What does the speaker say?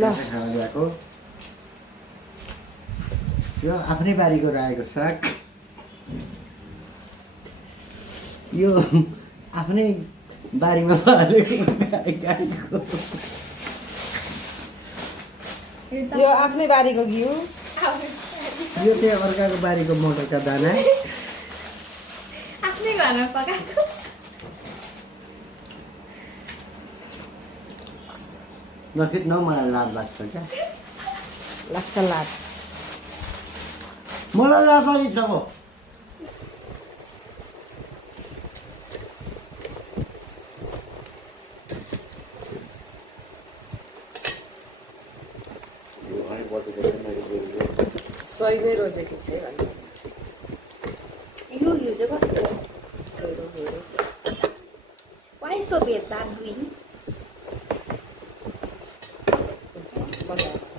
खाना ल्याएको यो आफ्नै बारीको रायोको साग यो आफ्नै बारीमा पालेको गाईको यो आफ्नै बारीको घिउ यो चाहिँ अर्काको बारीको मकैका दाना आफ्नै घरमा पकाएको नखिच्न मलाई लाज लाग्छ क्या लाग्छ लाज मलाई लाज लाग्छ हो सही नै रोजेको छ यो चाहिँ कस्तो Why so bad that green? भन्नु